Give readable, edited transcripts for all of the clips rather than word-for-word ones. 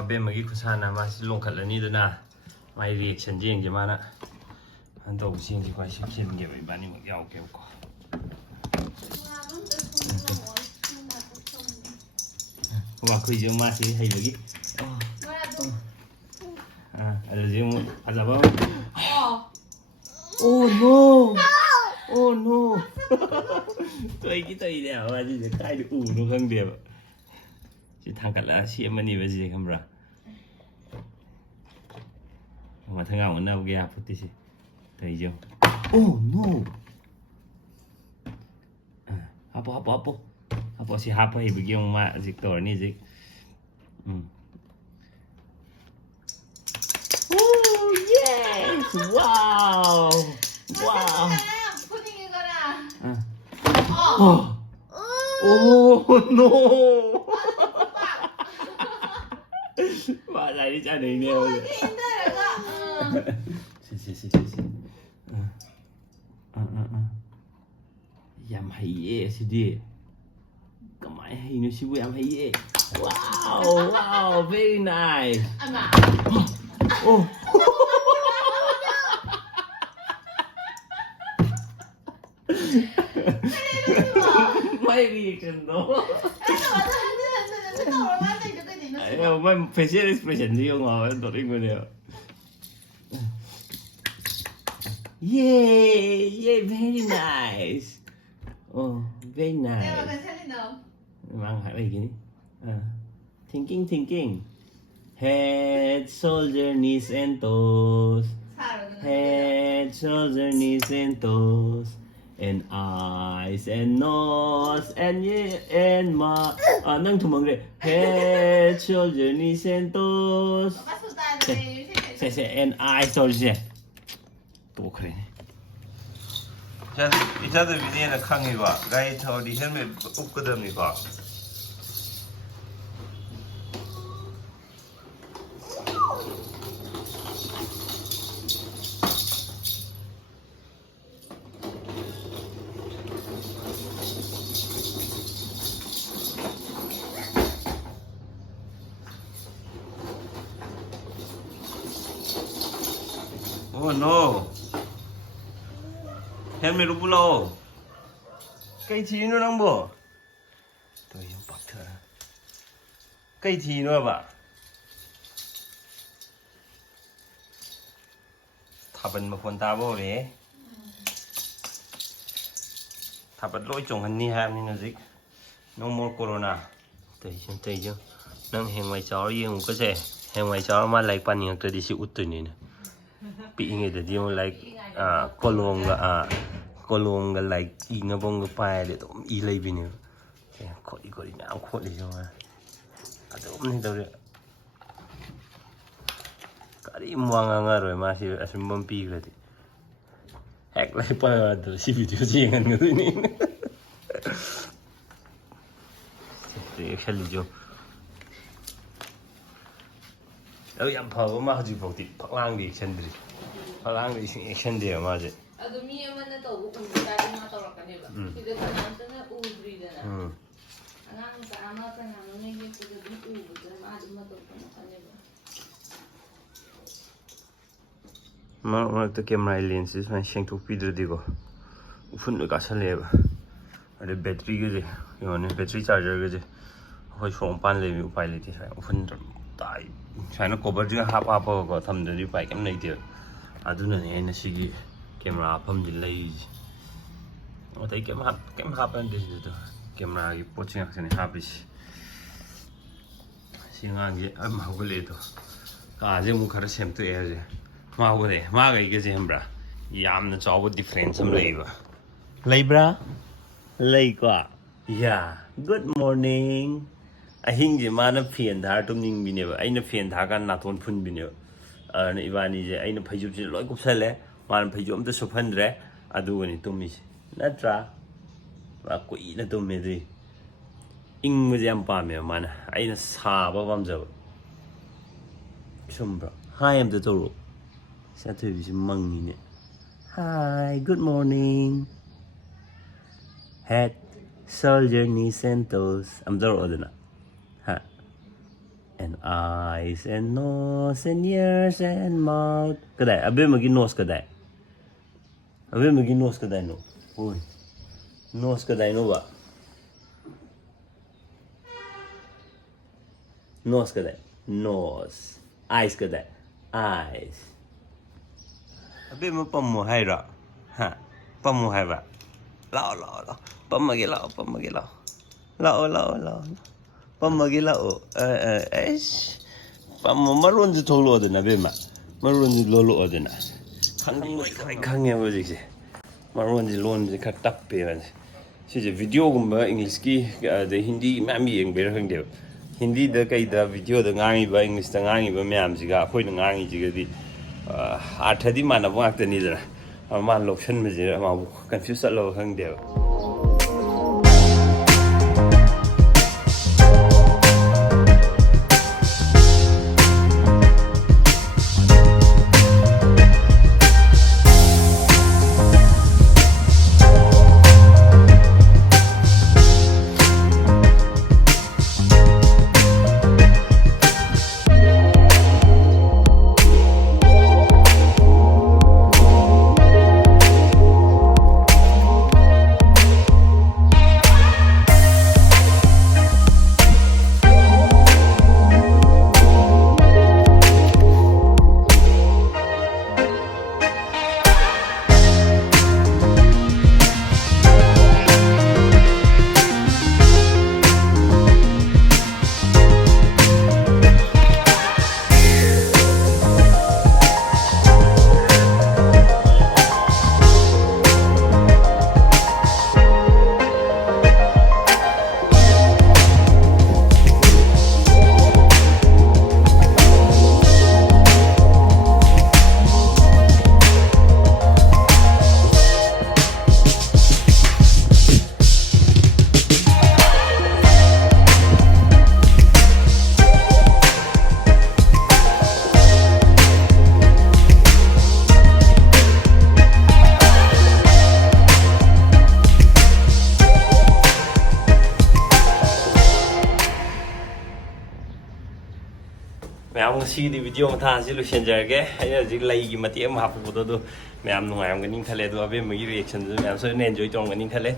ꯑꯕꯦꯝꯃꯒꯤ ꯈꯨꯠꯁꯥꯟꯅ ꯃꯥꯁꯤ ꯂꯣꯡꯈꯠꯂꯅꯤꯗꯅ ꯃꯥꯒꯤ ꯔꯤꯑꯦꯛꯁꯟ ꯌꯦꯡꯁꯦ ꯃꯥꯅ ꯇꯧꯕꯁꯤ ꯌꯦꯡꯁꯦ ꯈ꯭ꯋꯥꯏ ꯁꯦꯝꯒꯦꯕ ꯏꯕꯥꯅꯤꯃꯛ ꯌꯥꯎꯒꯦꯕꯀꯣ ꯋꯥꯈꯣꯏꯁꯨ ꯃꯥꯁꯤ ꯍꯩꯕꯒꯤ ꯑꯗꯨꯗꯤ ꯑꯃꯨꯛ ꯐꯖꯕ Oh no! Oh no! Tôi cái nào mà gì vậy? Cái ủ nó không đẹp. Chị thằng cắt lá xịn mà nhiều gì không rồi? Mà thằng nào nó ghê phút tí thấy chưa? Oh no! Hapo si hapo hay bigyan ma ziktor ni zik. Oh yes! Wow! Wow! Oh! Oh no! Bà này đi cha này nè. Xì. Yam hay Sede. Kamay hay no si yam hay. Wow, very nice. Oh. My reaction no. My facial expression gì không ngờ em đột nhiên người nào. Yeah, very nice. Oh, very nice. Mang hãy này cái thinking. Head, shoulder, knees and toes. Head, shoulder, knees and toes. And eyes and nose and mouth. Nang thumang re. Head, shoulder, knees and toes. And eyes, shoulder. 또 그래. 자, 이자도 위에는 강이가 가이 저리 헬멧 없거든요. Oh no! Helmet pula. Cái gì nữa đang bò? Tôi không bắt thở. Cái gì nữa bà? Thằng một con ta bò đấy. Thằng lỗi trồng hành ni ham nên là gì? No more corona. Thấy chưa? Nang hàng ngoài chó riêng một cái gì? Hàng ngoài chó mà lại pan những cái đi siêu út này nè. Bị người ta điêu like kolonga like inga bonga pai để tụm y lấy bên nữa, khó đi nào khó đi cho mà, tụm này đâu đấy, cái gì mua ngang rồi mà si asim bom pi rồi thì, hack lại pa rồi si video gì ngang người này, thì cái gì chứ, đâu yam phao mà chỉ phao thì phao lang đi chân đi. Palang di action dia maje. Ado miya man na to tadi ma tawag kanila. Kita kananta na Oukhidre na. Anang sa ama pa na no ngi ko de Oukhidre ma ado ma to kanila. Ma to camera lens is man sheng to pidre digo. Ufun no ka sale ba. Ade battery ge je. Yo ne battery charger ge je. Hoi shong pan le mi upai le ti sai. Ufun tai. Sai no cover ju ha pa ko tham de ri pai kem nei ti. ꯑꯗꯨꯅꯅꯦ ꯑꯩꯅ ꯁꯤꯒꯤ camera ꯍꯥꯞꯐꯝꯁꯦ ꯂꯩꯔꯤꯁꯦ ꯑꯇꯩ ꯀꯩꯝ ꯍꯥꯞꯄꯟꯗꯦ ꯁꯤꯗ ꯀꯦꯃꯦꯔꯥꯒꯤ ꯄꯣꯠꯁꯤ ꯉꯥꯛꯇꯅꯦ ꯍꯥꯞꯄꯤꯁꯤ ꯁꯤ ꯑꯉꯥꯡꯁꯦ ꯑꯗꯨꯝ ꯍꯧꯒꯠꯂꯛꯑꯦꯗꯣ ꯀꯥꯁꯦ ꯑꯃꯨꯛ ꯈꯔ ꯁꯦꯝꯗꯣꯛꯑꯦ ꯍꯧꯖꯤꯛ ꯃꯥ ꯍꯧꯒꯠꯂꯛꯑꯦ ꯃꯥꯒ ꯑꯩꯒꯁꯦ ꯈꯪꯕ꯭ꯔꯥ ꯌꯥꯝꯅ ꯆꯥꯎꯕ ꯗꯤꯐ꯭ꯔꯦꯟꯁ ꯑꯃ ꯂꯩꯕ꯭ꯔꯥ ꯂꯩꯀꯣ ꯌꯥ ꯒꯨꯗ ꯃꯣꯔꯅꯤꯡ ꯑꯍꯤꯡꯁꯦ ꯃꯥꯅ ꯐꯦꯟ ꯊꯥꯔ ꯇꯨꯝꯅꯤꯡꯕꯤꯅꯦꯕ ꯑꯩꯅ ꯐꯦꯟ ꯊꯥꯔꯀꯥꯟꯗ ꯅꯥꯇꯣꯟ ꯐꯨꯟꯕꯤꯅꯦꯕ ꯑꯗꯨꯅ ꯏꯕꯥꯅꯤꯁꯦ ꯑꯩꯅ ꯐꯩꯖꯨꯞꯁꯦ ꯂꯣꯏ ꯀꯨꯞꯁꯜꯂꯦ ꯃꯥꯅ ꯐꯩꯖꯨꯞ ꯑꯝꯇ ꯁꯨꯞꯍꯟꯗ꯭ꯔꯦ ꯑꯗꯨꯒꯅꯤ ꯇꯨꯝꯃꯤꯁꯦ ꯅꯠꯇ꯭ꯔꯥ ꯀꯨꯏꯅ ꯇꯨꯝꯃꯦ ꯑꯗꯨꯏ ꯏꯪꯕꯁꯦ ꯌꯥꯝ ꯄꯥꯝꯃꯦꯕ ꯃꯥꯅ ꯑꯩꯅ ꯁꯥꯕ ꯄꯥꯝꯖꯕ ꯆꯨꯝꯕ꯭ꯔꯣ ꯍꯥꯏ ꯑꯝꯇ ꯇꯧꯔꯛꯑꯣ ꯆꯥꯊꯣꯏꯕꯤꯁꯦ ꯃꯪꯉꯤꯅꯦ ꯍꯥꯏ good morning head shoulder knees and toes ꯑꯝ ꯇꯧꯔꯛꯑꯣ ꯑꯗꯨꯅ ꯍꯥ and eyes and nose and ears and mouth. Kadai, abe magi nose kadai. Abe magi nose kadai no. Oi. Nose kadai no ba. Nose kadai. Nose. Eyes kadai. Eyes. Abe mo pammo hai ra. Ha. Pammo hai ba. Lao lao lao. Pamagi lao, pamagi lao. Lao lao lao. Pamagi lao. Pammo maron ji tholo de na be ma. Maron ji lolo de na. Khangye ba ji se. Maron ji lon ji kha tap pe ba. Si je video gumba English ki de Hindi ma mi yeng be ra khang de. Hindi da kai da video da ngangi ba English da ngangi ba myam ji ga khoi na ngangi ji ga di arthadi ma na ba ta ni da. Man location me ji ma confuse lo khang de. Ma'am सी video मथा से लोसेंजरगे हजिक लैगी मते अम हापबदो ma'am नुंगायमगनि खले दो अबे मगी reaction ma'am so enjoy तोंगनि खले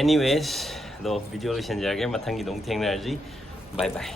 anyways दो video लोसेंजरगे मथंगी दो थेंगनारजी बाय बाय